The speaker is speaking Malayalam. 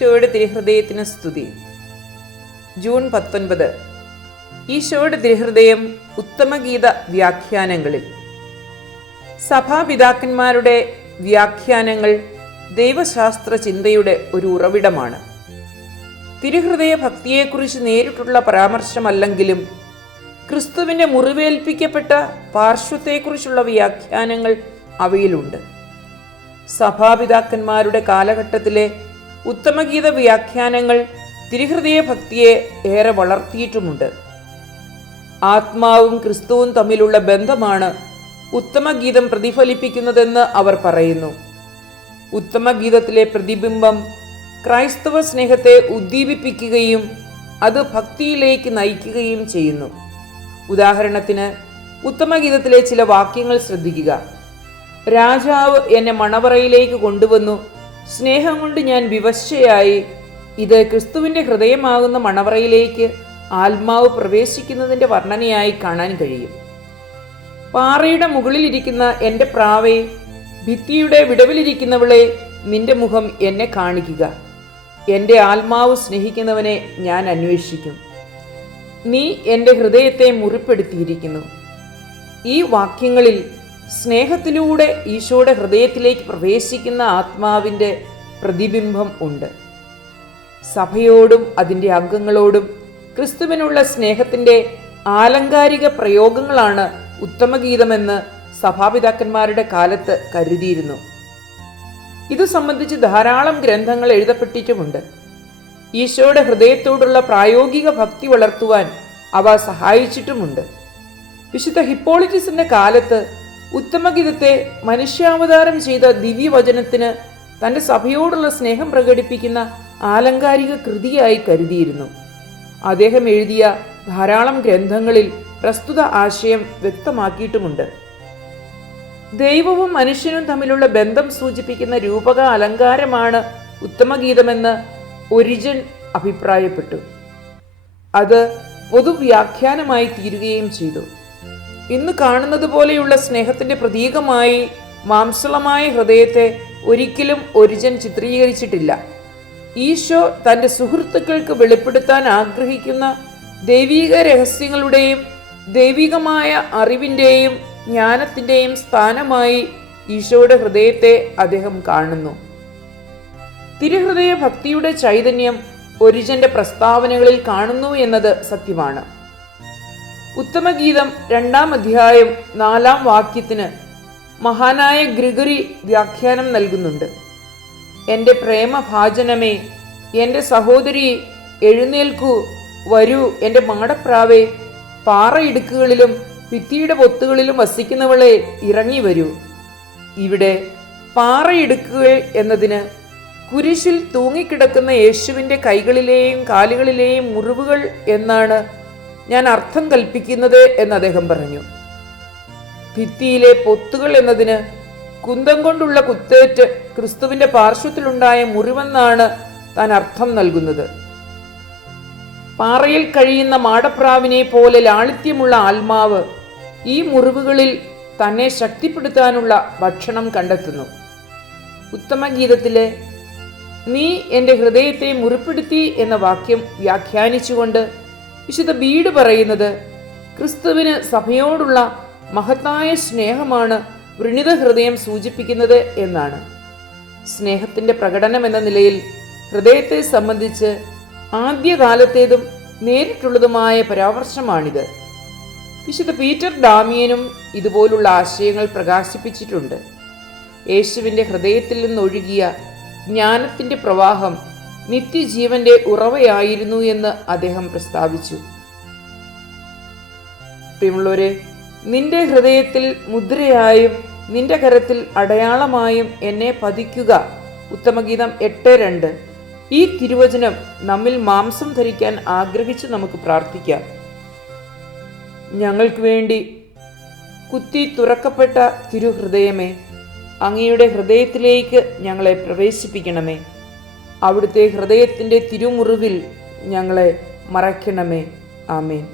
ഈശോയുടെ തിരുഹൃദയത്തിന് സ്തുതി. ജൂൺ 19. ഈശോയുടെ തിരുഹൃദയം ഉത്തമഗീത വ്യാഖ്യാനങ്ങളിൽ. സഭാപിതാക്കന്മാരുടെ വ്യാഖ്യാനങ്ങൾ ദൈവശാസ്ത്ര ചിന്തയുടെ ഒരു ഉറവിടമാണ്. തിരുഹൃദയ ഭക്തിയെക്കുറിച്ച് നേരിട്ടുള്ള പരാമർശമല്ലെങ്കിലും ക്രിസ്തുവിൻ്റെ മുറിവേൽപ്പിക്കപ്പെട്ട പാർശ്വത്തെക്കുറിച്ചുള്ള വ്യാഖ്യാനങ്ങൾ അവയിലുണ്ട്. സഭാപിതാക്കന്മാരുടെ കാലഘട്ടത്തിലെ ഉത്തമഗീത വ്യാഖ്യാനങ്ങൾ തിരുഹൃദയ ഭക്തിയെ ഏറെ വളർത്തിയിട്ടുമുണ്ട്. ആത്മാവും ക്രിസ്തുവും തമ്മിലുള്ള ബന്ധമാണ് ഉത്തമഗീതം പ്രതിഫലിപ്പിക്കുന്നതെന്ന് അവർ പറയുന്നു. ഉത്തമഗീതത്തിലെ പ്രതിബിംബം ക്രൈസ്തവ സ്നേഹത്തെ ഉദ്ദീപിപ്പിക്കുകയും അത് ഭക്തിയിലേക്ക് നയിക്കുകയും ചെയ്യുന്നു. ഉദാഹരണത്തിന്, ഉത്തമഗീതത്തിലെ ചില വാക്യങ്ങൾ ശ്രദ്ധിക്കുക. രാജാവ് എന്നെ മണവറയിലേക്ക് കൊണ്ടുവന്നു, സ്നേഹം കൊണ്ട് ഞാൻ വിവശയായി. ഇത് ക്രിസ്തുവിൻ്റെ ഹൃദയമാകുന്ന മണവറയിലേക്ക് ആത്മാവ് പ്രവേശിക്കുന്നതിൻ്റെ വർണ്ണനയായി കാണാൻ കഴിയും. പാറയുടെ മുകളിലിരിക്കുന്ന എൻ്റെ പ്രാവേ, ഭിത്തിയുടെ വിടവിലിരിക്കുന്നവളെ, നിന്റെ മുഖം എന്നെ കാണിക്കുക. എൻ്റെ ആത്മാവ് സ്നേഹിക്കുന്നവനെ ഞാൻ അന്വേഷിക്കും. നീ എൻ്റെ ഹൃദയത്തെ മുറിപ്പെടുത്തിയിരിക്കുന്നു. ഈ വാക്യങ്ങളിൽ സ്നേഹത്തിലൂടെ ഈശോയുടെ ഹൃദയത്തിലേക്ക് പ്രവേശിക്കുന്ന ആത്മാവിൻ്റെ പ്രതിബിംബം ഉണ്ട്. സഭയോടും അതിൻ്റെ അംഗങ്ങളോടും ക്രിസ്തുവിനുള്ള സ്നേഹത്തിൻ്റെ ആലങ്കാരിക പ്രയോഗങ്ങളാണ് ഉത്തമഗീതമെന്ന് സഭാപിതാക്കന്മാരുടെ കാലത്ത് കരുതിയിരുന്നു. ഇതു സംബന്ധിച്ച് ധാരാളം ഗ്രന്ഥങ്ങൾ എഴുതപ്പെട്ടിട്ടുമുണ്ട്. ഈശോയുടെ ഹൃദയത്തോടുള്ള പ്രായോഗിക ഭക്തി വളർത്തുവാൻ അവ സഹായിച്ചിട്ടുമുണ്ട്. വിശുദ്ധ ഹിപ്പോളിറ്റിസിന്റെ കാലത്ത് ഉത്തമഗീതത്തെ മനുഷ്യാവതാരം ചെയ്ത ദിവ്യവചനത്തിന് തൻ്റെ സഭയോടുള്ള സ്നേഹം പ്രകടിപ്പിക്കുന്ന ആലങ്കാരിക കൃതിയായി കരുതിയിരുന്നു. അദ്ദേഹം എഴുതിയ ധാരാളം ഗ്രന്ഥങ്ങളിൽ പ്രസ്തുത ആശയം വ്യക്തമാക്കിയിട്ടുമുണ്ട്. ദൈവവും മനുഷ്യനും തമ്മിലുള്ള ബന്ധം സൂചിപ്പിക്കുന്ന രൂപക അലങ്കാരമാണ് ഉത്തമഗീതമെന്ന് ഒരിജൻ അഭിപ്രായപ്പെട്ടു. അത് പൊതുവ്യാഖ്യാനമായി തീരുകയും ചെയ്തു. ഇന്ന് കാണുന്നത് പോലെയുള്ള സ്നേഹത്തിൻ്റെ പ്രതീകമായി മാംസളമായ ഹൃദയത്തെ ഒരിക്കലും ഒരിജൻ ചിത്രീകരിച്ചിട്ടില്ല. ഈശോ തൻ്റെ സുഹൃത്തുക്കൾക്ക് വെളിപ്പെടുത്താൻ ആഗ്രഹിക്കുന്ന ദൈവിക രഹസ്യങ്ങളുടെയും ദൈവികമായ അറിവിൻ്റെയും ജ്ഞാനത്തിൻ്റെയും സ്ഥാനമായി ഈശോയുടെ ഹൃദയത്തെ അദ്ദേഹം കാണുന്നു. തിരുഹൃദയ ഭക്തിയുടെ ചൈതന്യം ഒരിജന്റെ പ്രസ്താവനകളിൽ കാണുന്നു എന്നത് സത്യമാണ്. ഉത്തമഗീതം 2-ാം അധ്യായം 4-ാം വാക്യത്തിന് മഹാനായ ഗ്രിഗറി വ്യാഖ്യാനം നൽകുന്നുണ്ട്. എൻ്റെ പ്രേമഭാജനമേ, എൻ്റെ സഹോദരി, എഴുന്നേൽക്കൂ, വരൂ, എൻ്റെ മാടപ്രാവേ, പാറയിടുക്കുകളിലും ഭിത്തിയുടെ പൊത്തുകളിലും വസിക്കുന്നവളെ, ഇറങ്ങി വരൂ. ഇവിടെ പാറയിടുക്കുകൾ എന്നതിന് കുരിശിൽ തൂങ്ങിക്കിടക്കുന്ന യേശുവിൻ്റെ കൈകളിലെയും കാലുകളിലെയും മുറിവുകൾ എന്നാണ് ഞാൻ അർത്ഥം കൽപ്പിക്കുന്നത് എന്ന് അദ്ദേഹം പറഞ്ഞു. ഭിത്തിയിലെ പൊത്തുകൾ എന്നതിന് കുന്തം കൊണ്ടുള്ള കുത്തേറ്റ് ക്രിസ്തുവിൻ്റെ പാർശ്വത്തിലുണ്ടായ മുറിവെന്നാണ് താൻ അർത്ഥം നൽകുന്നത്. പാറയിൽ കഴിയുന്ന മാടപ്രാവിനെ പോലെ ലാളിത്യമുള്ള ആത്മാവ് ഈ മുറിവുകളിൽ തന്നെ ശക്തിപ്പെടുത്താനുള്ള ഭക്ഷണം കണ്ടെത്തുന്നു. ഉത്തമഗീതത്തിലെ നീ എൻ്റെ ഹൃദയത്തെ മുറിപ്പെടുത്തി എന്ന വാക്യം വ്യാഖ്യാനിച്ചുകൊണ്ട് വിശുദ്ധ ബീഡ് പറയുന്നത് ക്രിസ്തുവിന് സഭയോടുള്ള മഹത്തായ സ്നേഹമാണ് വൃണിത ഹൃദയം സൂചിപ്പിക്കുന്നത് എന്നാണ്. സ്നേഹത്തിൻ്റെ പ്രകടനം എന്ന നിലയിൽ ഹൃദയത്തെ സംബന്ധിച്ച് ആദ്യകാലത്തേതും നേരിട്ടുള്ളതുമായ പരാമർശമാണിത്. വിശുദ്ധ പീറ്റർ ഡാമിയനും ഇതുപോലുള്ള ആശയങ്ങൾ പ്രകാശിപ്പിച്ചിട്ടുണ്ട്. യേശുവിൻ്റെ ഹൃദയത്തിൽ നിന്നൊഴുകിയ ജ്ഞാനത്തിൻ്റെ പ്രവാഹം നിത്യജീവന്റെ ഉറവയായിരുന്നു എന്ന് അദ്ദേഹം പ്രസ്താവിച്ചു. പ്രിയമുള്ളവരെ, നിന്റെ ഹൃദയത്തിൽ മുദ്രയായും നിന്റെ കരത്തിൽ അടയാളമായും എന്നെ പതിക്കുക. ഉത്തമഗീതം 8:2. ഈ തിരുവചനം നമ്മിൽ മാംസം ധരിക്കാൻ ആഗ്രഹിച്ച് നമുക്ക് പ്രാർത്ഥിക്കാം. ഞങ്ങൾക്ക് വേണ്ടി കുത്തി തുറക്കപ്പെട്ട തിരുഹൃദയമേ, അങ്ങയുടെ ഹൃദയത്തിലേക്ക് ഞങ്ങളെ പ്രവേശിപ്പിക്കണമേ. അവിടുത്തെ ഹൃദയത്തിൻ്റെ തിരുമുറിവിൽ ഞങ്ങളെ മറയ്ക്കണമേ. ആമേൻ.